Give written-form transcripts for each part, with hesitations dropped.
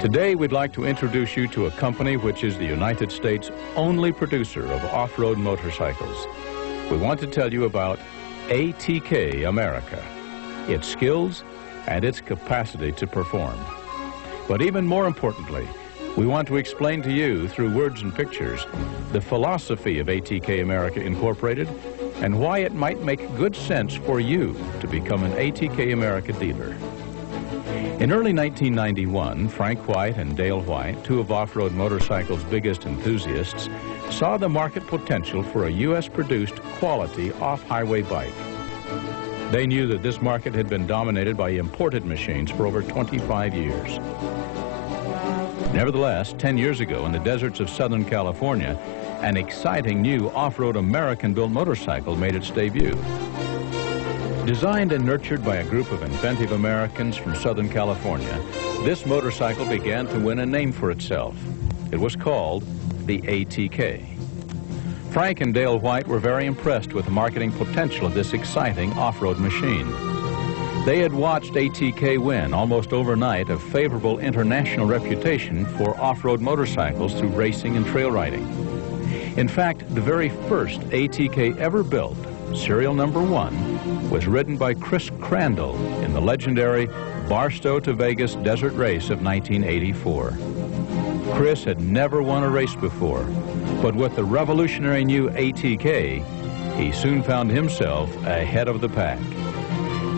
Today, we'd like to introduce you to a company which is the United States' only producer of off-road motorcycles. We want to tell you about ATK America, its skills and its capacity to perform. But even more importantly, we want to explain to you, through words and pictures, the philosophy of ATK America Incorporated and why it might make good sense for you to become an ATK America dealer. In early 1991, Frank White and Dale White, two of off-road motorcycles' biggest enthusiasts, saw the market potential for a U.S.-produced quality off-highway bike. They knew that this market had been dominated by imported machines for over 25 years. Nevertheless, 10 years ago in the deserts of Southern California, an exciting new off-road American-built motorcycle made its debut. Designed and nurtured by a group of inventive Americans from Southern California, this motorcycle began to win a name for itself. It was called the ATK. Frank and Dale White were very impressed with the marketing potential of this exciting off-road machine. They had watched ATK win almost overnight a favorable international reputation for off-road motorcycles through racing and trail riding. In fact, the very first ATK ever built, serial number 1, was ridden by Chris Cannondale in the legendary Barstow to Vegas desert race of 1984. Chris had never won a race before, but with the revolutionary new ATK, he soon found himself ahead of the pack.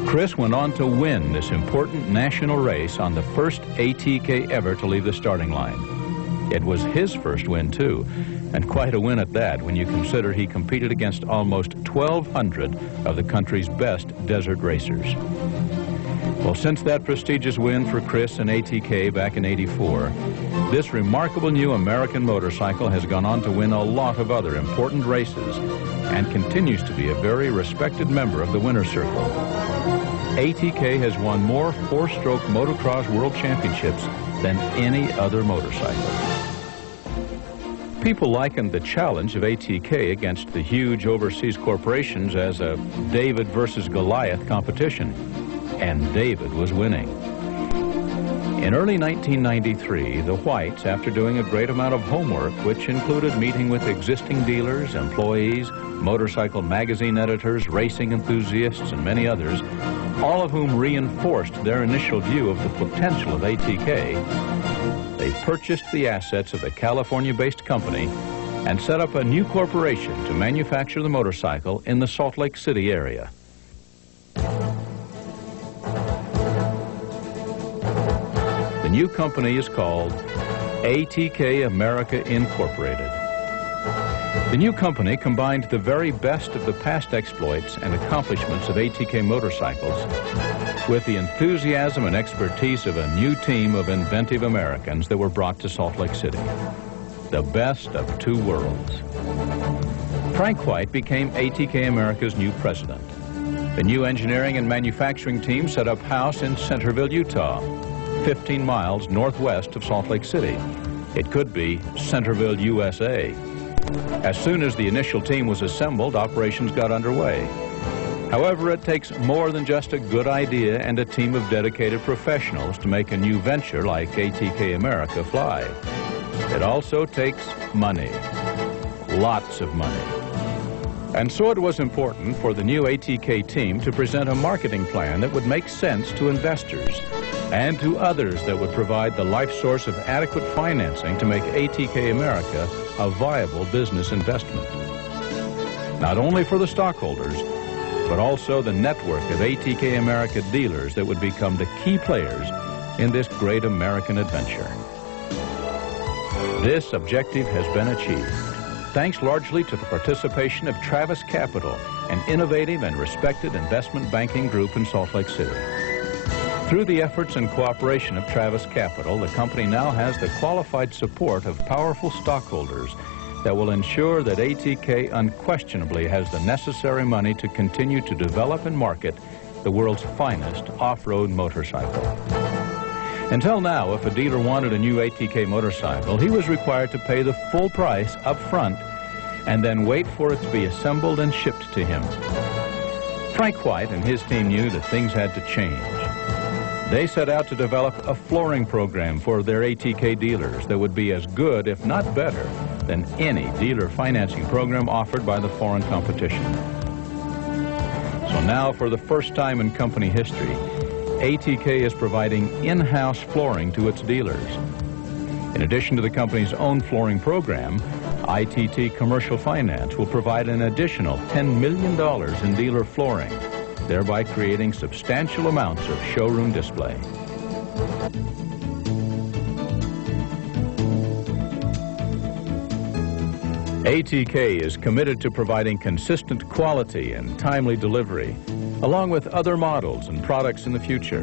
Chris went on to win this important national race on the first ATK ever to leave the starting line. It was his first win, too, and quite a win at that when you consider he competed against almost 1,200 of the country's best desert racers. Well, since that prestigious win for Chris and ATK back in '84, this remarkable new American motorcycle has gone on to win a lot of other important races and continues to be a very respected member of the winner's circle. ATK has won more four-stroke motocross world championships than any other motorcycle. People likened the challenge of ATK against the huge overseas corporations as a David versus Goliath competition, and David was winning. In early 1993, the Whites, after doing a great amount of homework, which included meeting with existing dealers, employees, motorcycle magazine editors, racing enthusiasts, and many others, all of whom reinforced their initial view of the potential of ATK, they purchased the assets of the California-based company and set up a new corporation to manufacture the motorcycle in the Salt Lake City area. The new company is called ATK America Incorporated. The new company combined the very best of the past exploits and accomplishments of ATK motorcycles with the enthusiasm and expertise of a new team of inventive Americans that were brought to Salt Lake City. The best of two worlds. Frank White became ATK America's new president. The new engineering and manufacturing team set up house in Centerville, Utah, 15 miles northwest of Salt Lake City. It could be Centerville, USA. As soon as the initial team was assembled, operations got underway. However, it takes more than just a good idea and a team of dedicated professionals to make a new venture like ATK America fly. It also takes money, lots of money. And so it was important for the new ATK team to present a marketing plan that would make sense to investors and to others that would provide the life source of adequate financing to make ATK America a viable business investment. Not only for the stockholders, but also the network of ATK America dealers that would become the key players in this great American adventure. This objective has been achieved, thanks largely to the participation of Travis Capital, an innovative and respected investment banking group in Salt Lake City. Through the efforts and cooperation of Travis Capital, the company now has the qualified support of powerful stockholders that will ensure that ATK unquestionably has the necessary money to continue to develop and market the world's finest off-road motorcycle. Until now, if a dealer wanted a new ATK motorcycle, he was required to pay the full price up front and then wait for it to be assembled and shipped to him. Frank White and his team knew that things had to change. They set out to develop a flooring program for their ATK dealers that would be as good, if not better, than any dealer financing program offered by the foreign competition. So now, for the first time in company history, ATK is providing in-house flooring to its dealers. In addition to the company's own flooring program, ITT Commercial Finance will provide an additional $10 million in dealer flooring, thereby creating substantial amounts of showroom display. ATK is committed to providing consistent quality and timely delivery, along with other models and products in the future.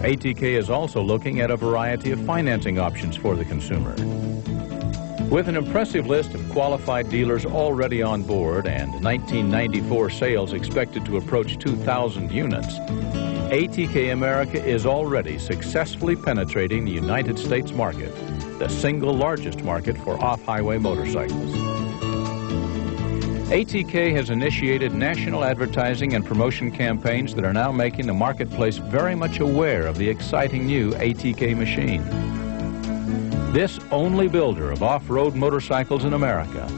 ATK is also looking at a variety of financing options for the consumer. With an impressive list of qualified dealers already on board and 1994 sales expected to approach 2,000 units, ATK America is already successfully penetrating the United States market, the single largest market for off-highway motorcycles. ATK has initiated national advertising and promotion campaigns that are now making the marketplace very much aware of the exciting new ATK machine. This only builder of off-road motorcycles in America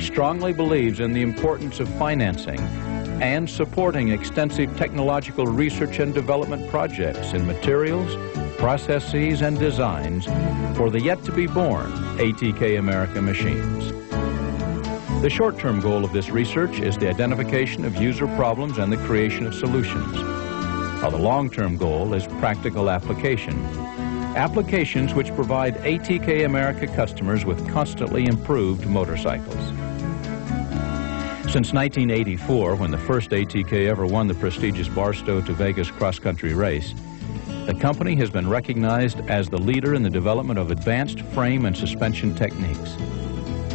strongly believes in the importance of financing and supporting extensive technological research and development projects in materials, processes, and designs for the yet-to-be-born ATK America machines. The short-term goal of this research is the identification of user problems and the creation of solutions, while the long-term goal is practical application. Applications which provide ATK America customers with constantly improved motorcycles. Since 1984, when the first ATK ever won the prestigious Barstow to Vegas cross-country race, the company has been recognized as the leader in the development of advanced frame and suspension techniques.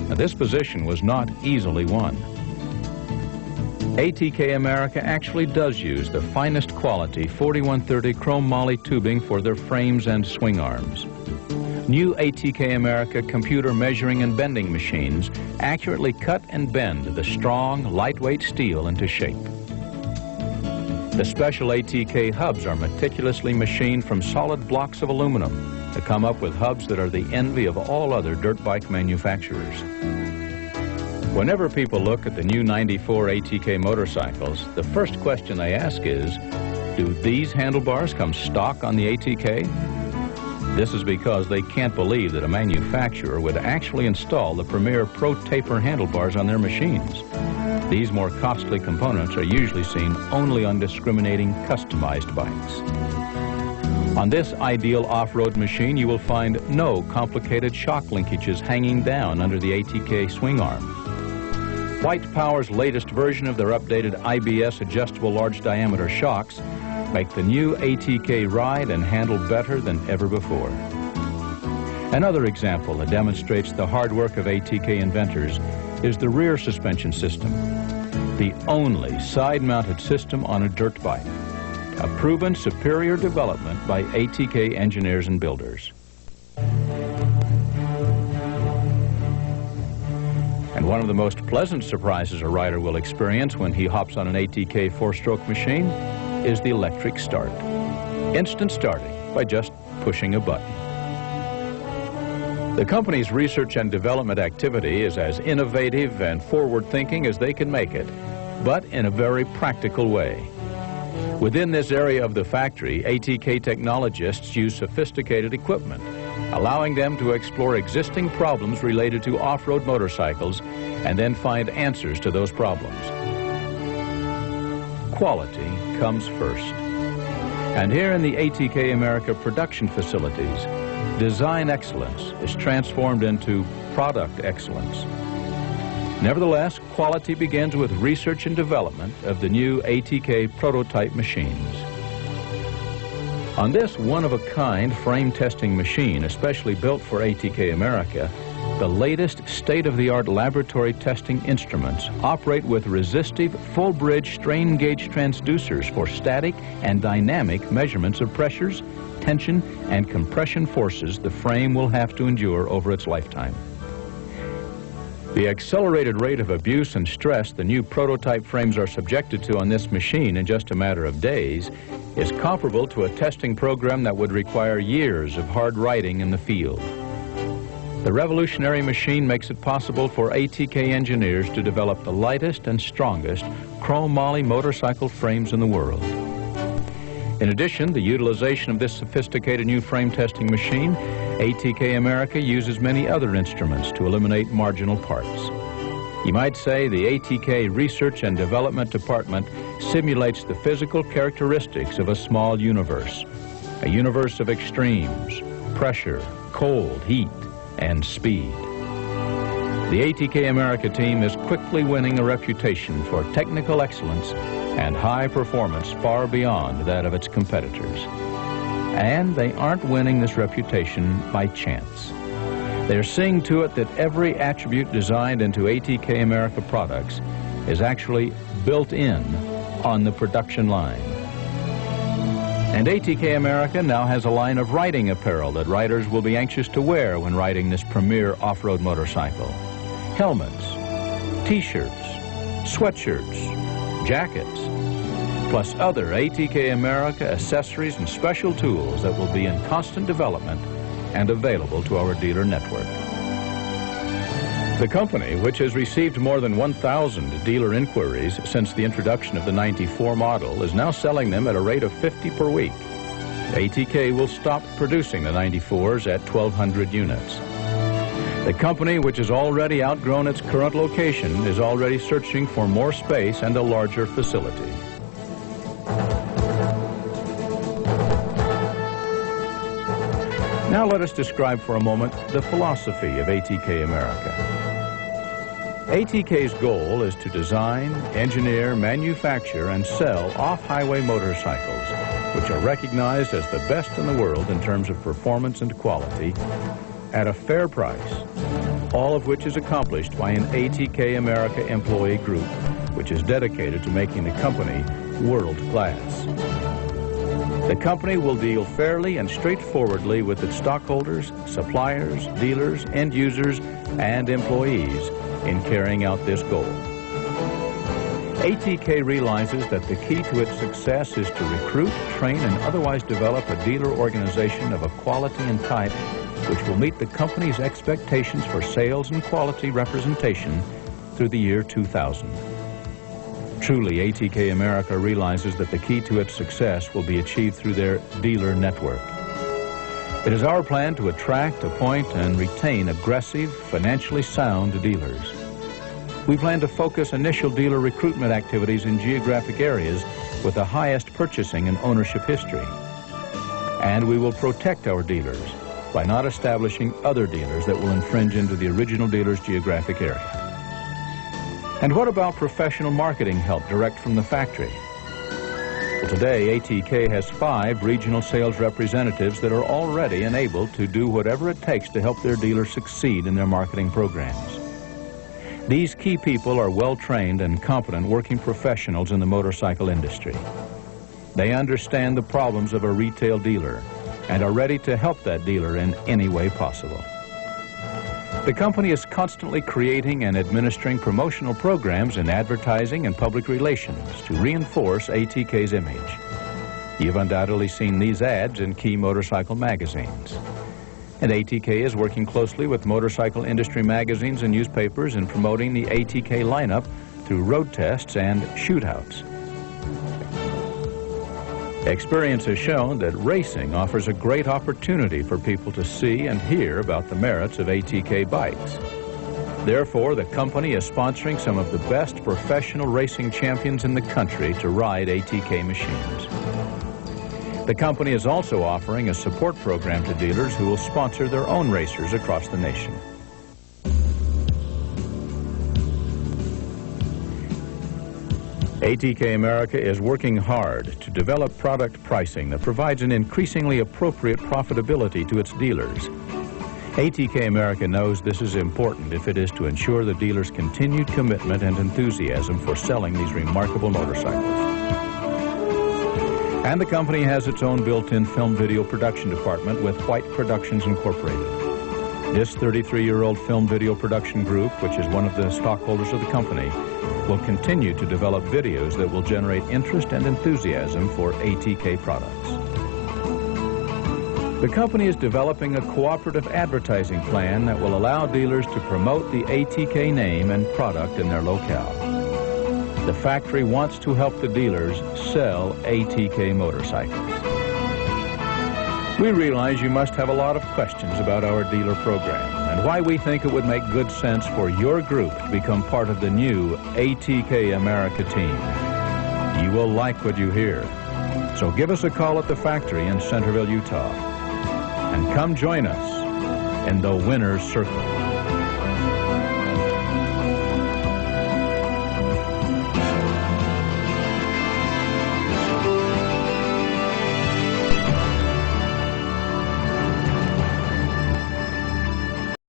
Now, this position was not easily won. ATK America actually does use the finest quality 4130 chrome moly tubing for their frames and swing arms. New ATK America computer measuring and bending machines accurately cut and bend the strong, lightweight steel into shape. The special ATK hubs are meticulously machined from solid blocks of aluminum to come up with hubs that are the envy of all other dirt bike manufacturers. Whenever people look at the new 94 ATK motorcycles, the first question they ask is, do these handlebars come stock on the ATK? This is because they can't believe that a manufacturer would actually install the Premier Pro Taper handlebars on their machines. These more costly components are usually seen only on discriminating customized bikes. On this ideal off-road machine, you will find no complicated shock linkages hanging down under the ATK swing arm. White Power's latest version of their updated IBS adjustable large diameter shocks make the new ATK ride and handle better than ever before. Another example that demonstrates the hard work of ATK inventors is the rear suspension system, the only side-mounted system on a dirt bike, a proven superior development by ATK engineers and builders. And one of the most pleasant surprises a rider will experience when he hops on an ATK four-stroke machine is the electric start. Instant starting by just pushing a button. The company's research and development activity is as innovative and forward-thinking as they can make it, but in a very practical way. Within this area of the factory, ATK technologists use sophisticated equipment, allowing them to explore existing problems related to off-road motorcycles and then find answers to those problems. Quality comes first. And here in the ATK America production facilities, design excellence is transformed into product excellence. Nevertheless, quality begins with research and development of the new ATK prototype machines. On this one-of-a-kind frame testing machine, especially built for ATK America, the latest state-of-the-art laboratory testing instruments operate with resistive full-bridge strain gauge transducers for static and dynamic measurements of pressures, tension, and compression forces the frame will have to endure over its lifetime. The accelerated rate of abuse and stress the new prototype frames are subjected to on this machine in just a matter of days is comparable to a testing program that would require years of hard riding in the field. The revolutionary machine makes it possible for ATK engineers to develop the lightest and strongest chrome-moly motorcycle frames in the world. In addition, the utilization of this sophisticated new frame testing machine, ATK America uses many other instruments to eliminate marginal parts. You might say the ATK Research and Development Department simulates the physical characteristics of a small universe, a universe of extremes, pressure, cold, heat, and speed. The ATK America team is quickly winning a reputation for technical excellence and high performance far beyond that of its competitors. And they aren't winning this reputation by chance. They're seeing to it that every attribute designed into ATK America products is actually built in on the production line. And ATK America now has a line of riding apparel that riders will be anxious to wear when riding this premier off-road motorcycle. Helmets, t-shirts, sweatshirts, jackets, plus other ATK America accessories and special tools that will be in constant development and available to our dealer network. The company, which has received more than 1,000 dealer inquiries since the introduction of the 94 model, is now selling them at a rate of 50 per week. ATK will stop producing the 94s at 1,200 units. The company, which has already outgrown its current location, is already searching for more space and a larger facility. Now let us describe for a moment the philosophy of ATK America. ATK's goal is to design, engineer, manufacture, and sell off-highway motorcycles, which are recognized as the best in the world in terms of performance and quality, at a fair price, all of which is accomplished by an ATK America employee group, which is dedicated to making the company world-class. The company will deal fairly and straightforwardly with its stockholders, suppliers, dealers, end users, and employees in carrying out this goal. ATK realizes that the key to its success is to recruit, train, and otherwise develop a dealer organization of a quality and type which will meet the company's expectations for sales and quality representation through the year 2000. Truly, ATK America realizes that the key to its success will be achieved through their dealer network. It is our plan to attract, appoint, and retain aggressive, financially sound dealers. We plan to focus initial dealer recruitment activities in geographic areas with the highest purchasing and ownership history. And we will protect our dealers by not establishing other dealers that will infringe into the original dealer's geographic area. And what about professional marketing help direct from the factory? Well, today, ATK has 5 regional sales representatives that are already enabled to do whatever it takes to help their dealers succeed in their marketing programs. These key people are well-trained and competent working professionals in the motorcycle industry. They understand the problems of a retail dealer and are ready to help that dealer in any way possible. The company is constantly creating and administering promotional programs in advertising and public relations to reinforce ATK's image. You've undoubtedly seen these ads in key motorcycle magazines. And ATK is working closely with motorcycle industry magazines and newspapers in promoting the ATK lineup through road tests and shootouts. Experience has shown that racing offers a great opportunity for people to see and hear about the merits of ATK bikes. Therefore, the company is sponsoring some of the best professional racing champions in the country to ride ATK machines. The company is also offering a support program to dealers who will sponsor their own racers across the nation. ATK America is working hard to develop product pricing that provides an increasingly appropriate profitability to its dealers. ATK America knows this is important if it is to ensure the dealers' continued commitment and enthusiasm for selling these remarkable motorcycles. And the company has its own built-in film video production department with White Productions Incorporated. This 33-year-old film video production group, which is one of the stockholders of the company, will continue to develop videos that will generate interest and enthusiasm for ATK products. The company is developing a cooperative advertising plan that will allow dealers to promote the ATK name and product in their locale. The factory wants to help the dealers sell ATK motorcycles. We realize you must have a lot of questions about our dealer program and why we think it would make good sense for your group to become part of the new ATK America team. You will like what you hear. So give us a call at the factory in Centerville, Utah, and come join us in the winner's circle.